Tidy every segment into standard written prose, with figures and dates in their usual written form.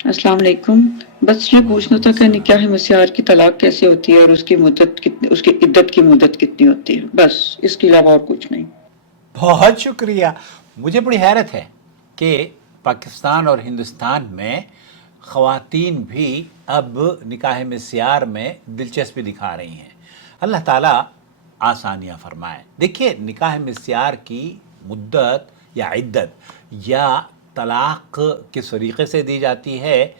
السلام علیکم. بس یہ پوچھنا تھا کہ نکاح مسیار کی طلاق کیسے ہوتی ہے اور اس کی مدت کتنی، اس کی عدت کی مدت کتنی ہوتی ہے؟ بس اس کے علاوہ اور کچھ نہیں. بہت شکریہ. مجھے بڑی حیرت ہے کہ پاکستان اور ہندوستان میں خواتین بھی اب نکاح مسیار میں دلچسپی دکھا رہی ہیں. اللہ تعالیٰ آسانیاں فرمائے. دیکھیے، نکاح مسیار کی مدت یا عدت یا طلاق کس طریقے سے دی جاتی ہے،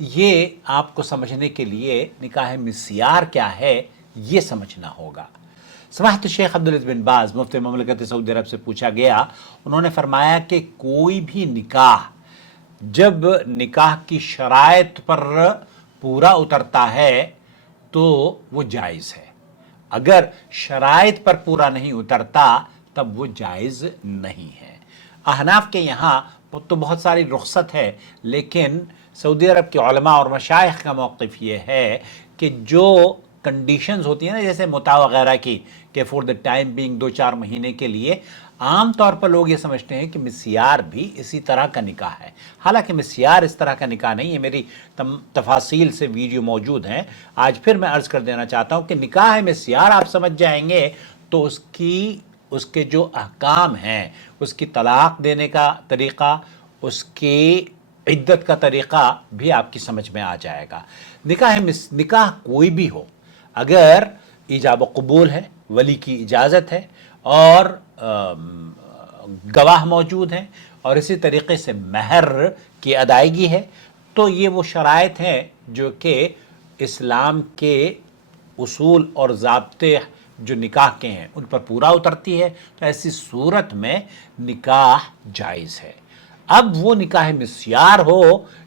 یہ آپ کو سمجھنے کے لیے نکاح مسیار کیا ہے یہ سمجھنا ہوگا. سماحت شیخ عبدالعزیز بن باز مفتی مملکت سعودی عرب سے پوچھا گیا. انہوں نے فرمایا کہ کوئی بھی نکاح جب نکاح کی شرائط پر پورا اترتا ہے تو وہ جائز ہے. اگر شرائط پر پورا نہیں اترتا تب وہ جائز نہیں ہے. احناف کے یہاں تو بہت ساری رخصت ہے، لیکن سعودی عرب کے علماء اور مشائخ کا موقف یہ ہے کہ جو کنڈیشنز ہوتی ہیں نا، جیسے متاع وغیرہ کی، کہ فور دا ٹائم بینگ 2-4 مہینے کے لیے، عام طور پر لوگ یہ سمجھتے ہیں کہ مسیار بھی اسی طرح کا نکاح ہے. حالانکہ مسیار اس طرح کا نکاح نہیں ہے. میری تفاصیل سے ویڈیو موجود ہیں. آج پھر میں عرض کر دینا چاہتا ہوں کہ نکاح مسیار آپ سمجھ جائیں گے تو اس کے جو احکام ہیں، اس کی طلاق دینے کا طریقہ، اس کی عدت کا طریقہ بھی آپ کی سمجھ میں آ جائے گا. نکاح کوئی بھی ہو، اگر ایجاب و قبول ہے، ولی کی اجازت ہے اور گواہ موجود ہیں اور اسی طریقے سے مہر کی ادائیگی ہے، تو یہ وہ شرائط ہیں جو کہ اسلام کے اصول اور ضابطے جو نکاح کے ہیں ان پر پورا اترتی ہے. تو ایسی صورت میں نکاح جائز ہے. اب وہ نکاح مسیار ہو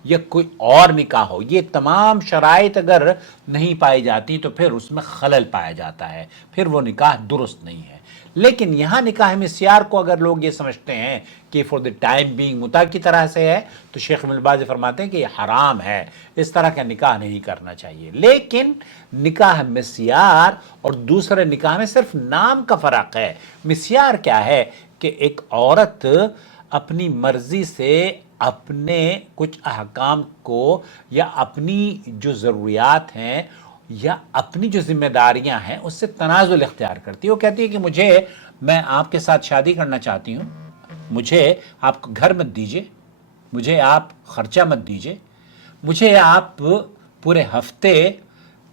یا کوئی اور نکاح ہو، یہ تمام شرائط اگر نہیں پائی جاتی تو پھر اس میں خلل پایا جاتا ہے، پھر وہ نکاح درست نہیں ہے. لیکن یہاں نکاح مسیار کو اگر لوگ یہ سمجھتے ہیں کہ فور دی ٹائم بینگ متع کی طرح سے ہے، تو شیخ ابن باز فرماتے ہیں کہ یہ حرام ہے، اس طرح کا نکاح نہیں کرنا چاہیے. لیکن نکاح مسیار اور دوسرے نکاح میں صرف نام کا فرق ہے. مسیار کیا ہے کہ ایک عورت اپنی مرضی سے اپنے کچھ احکام کو یا اپنی جو ضروریات ہیں یا اپنی جو ذمہ داریاں ہیں اس سے تنازل اختیار کرتی ہے. وہ کہتی ہے کہ میں آپ کے ساتھ شادی کرنا چاہتی ہوں، مجھے آپ گھر مت دیجئے، مجھے آپ خرچہ مت دیجئے، مجھے آپ پورے ہفتے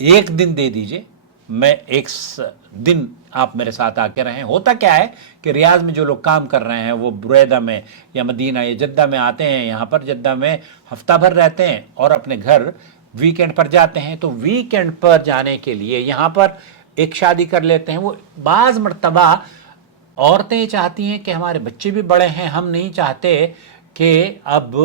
ایک دن دے دیجئے، میں ایک دن آپ میرے ساتھ آ کے رہیں. ہوتا کیا ہے کہ ریاض میں جو لوگ کام کر رہے ہیں وہ بریدہ میں یا مدینہ یا جدہ میں آتے ہیں، یہاں پر جدہ میں ہفتہ بھر رہتے ہیں اور اپنے گھر ویکینڈ پر جاتے ہیں. تو ویکینڈ پر جانے کے لیے یہاں پر ایک شادی کر لیتے ہیں. وہ بعض مرتبہ عورتیں چاہتی ہیں کہ ہمارے بچے بھی بڑے ہیں، ہم نہیں چاہتے کہ اب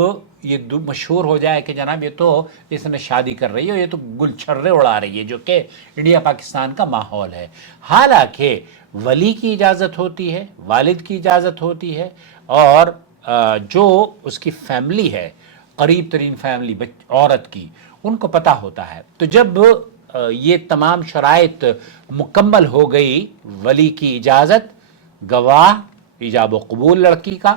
یہ مشہور ہو جائے کہ جناب یہ تو اس نے شادی کر رہی ہے، یہ تو گل چھرے اڑا رہی ہے، جو کہ انڈیا پاکستان کا ماحول ہے. حالانکہ ولی کی اجازت ہوتی ہے، والد کی اجازت ہوتی ہے، اور جو اس کی فیملی ہے، قریب ترین فیملی عورت کی، ان کو پتہ ہوتا ہے. تو جب یہ تمام شرائط مکمل ہو گئی، ولی کی اجازت، گواہ، ایجاب و قبول لڑکی کا،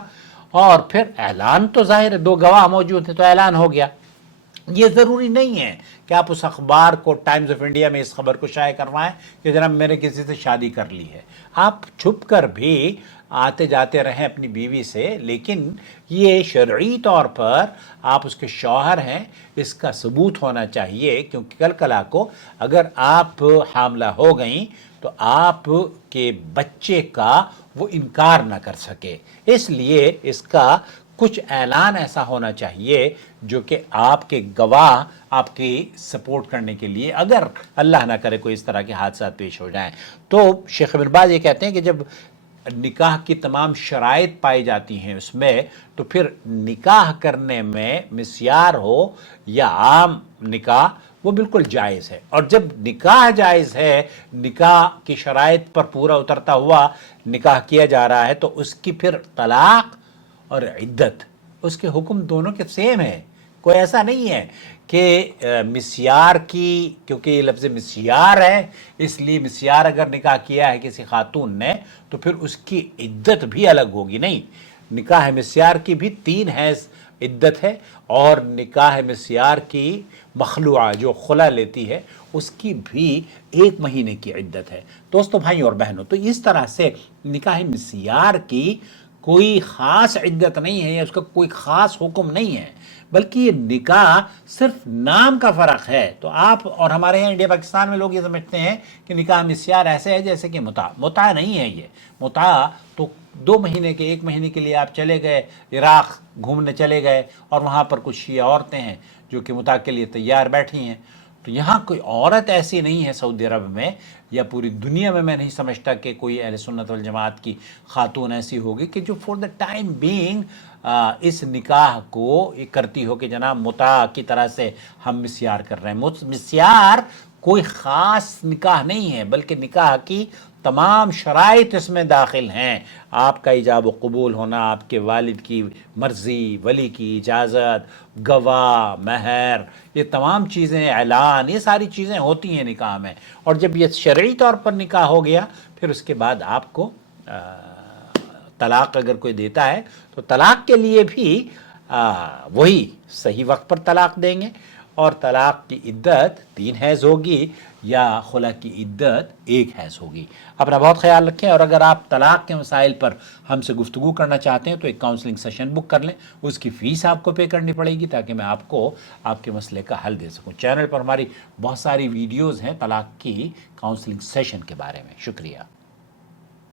اور پھر اعلان، تو ظاہر ہے 2 گواہ موجود ہیں تو اعلان ہو گیا. یہ ضروری نہیں ہے کہ آپ اس اخبار کو، ٹائمز آف انڈیا میں اس خبر کو شائع کروائیں کہ جناب میں نے کسی سے شادی کر لی ہے. آپ چھپ کر بھی آتے جاتے رہیں اپنی بیوی سے، لیکن یہ شرعی طور پر آپ اس کے شوہر ہیں، اس کا ثبوت ہونا چاہیے، کیونکہ کل کلا کو اگر آپ حاملہ ہو گئیں تو آپ کے بچے کا وہ انکار نہ کر سکے. اس لیے اس کا کچھ اعلان ایسا ہونا چاہیے جو کہ آپ کے گواہ آپ کی سپورٹ کرنے کے لیے، اگر اللہ نہ کرے کوئی اس طرح کے حادثات پیش ہو جائیں. تو شیخ ابن باز یہ کہتے ہیں کہ جب نکاح کی تمام شرائط پائی جاتی ہیں اس میں، تو پھر نکاح کرنے میں مسیار ہو یا عام نکاح، وہ بالکل جائز ہے. اور جب نکاح جائز ہے، نکاح کی شرائط پر پورا اترتا ہوا نکاح کیا جا رہا ہے، تو اس کی پھر طلاق اور عدت، اس کے حکم دونوں کے سیم ہیں. کوئی ایسا نہیں ہے کہ مسیار کی، کیونکہ یہ لفظ مسیار ہے اس لیے مسیار اگر نکاح کیا ہے کسی خاتون نے تو پھر اس کی عدت بھی الگ ہوگی. نہیں، نکاح مسیار کی بھی 3 حیض عدت ہے اور نکاح مسیار کی مخلوعہ جو خلا لیتی ہے اس کی بھی 1 مہینے کی عدت ہے۔ دوستو بھائی اور بہنوں، تو اس طرح سے نکاح مسیار کی کوئی خاص عدت نہیں ہے یا اس کا کوئی خاص حکم نہیں ہے، بلکہ یہ نکاح صرف نام کا فرق ہے۔ تو آپ اور ہمارے یہاں انڈیا پاکستان میں لوگ یہ سمجھتے ہیں کہ نکاح مسیار ایسے ہے جیسے کہ متع نہیں ہے۔ یہ متع تو 2 مہینے کے 1 مہینے کے لیے آپ چلے گئے عراق گھومنے چلے گئے اور وہاں پر کچھ شیعہ عورتیں ہیں جو کہ متع کے لیے تیار بیٹھی ہیں۔ تو یہاں کوئی عورت ایسی نہیں ہے سعودی عرب میں یا پوری دنیا میں نہیں سمجھتا کہ کوئی اہل سنت والجماعت کی خاتون ایسی ہوگی کہ جو فور دا ٹائم بینگ اس نکاح کو یہ کرتی ہو کہ جناب متع کی طرح سے ہم مسیار کر رہے ہیں۔ مسیار کوئی خاص نکاح نہیں ہے، بلکہ نکاح کی تمام شرائط اس میں داخل ہیں۔ آپ کا ایجاب و قبول ہونا، آپ کے والد کی مرضی، ولی کی اجازت، گواہ، مہر، یہ تمام چیزیں، اعلان، یہ ساری چیزیں ہوتی ہیں نکاح میں۔ اور جب یہ شرعی طور پر نکاح ہو گیا پھر اس کے بعد آپ کو طلاق اگر کوئی دیتا ہے تو طلاق کے لیے بھی وہی صحیح وقت پر طلاق دیں گے، اور طلاق کی عدت 3 حیض ہوگی یا خلا کی عدت 1 حیض ہوگی۔ اپنا بہت خیال رکھیں، اور اگر آپ طلاق کے مسائل پر ہم سے گفتگو کرنا چاہتے ہیں تو ایک کاؤنسلنگ سیشن بک کر لیں، اس کی فیس آپ کو پے کرنی پڑے گی تاکہ میں آپ کو آپ کے مسئلے کا حل دے سکوں۔ چینل پر ہماری بہت ساری ویڈیوز ہیں طلاق کی کاؤنسلنگ سیشن کے بارے میں۔ شکریہ۔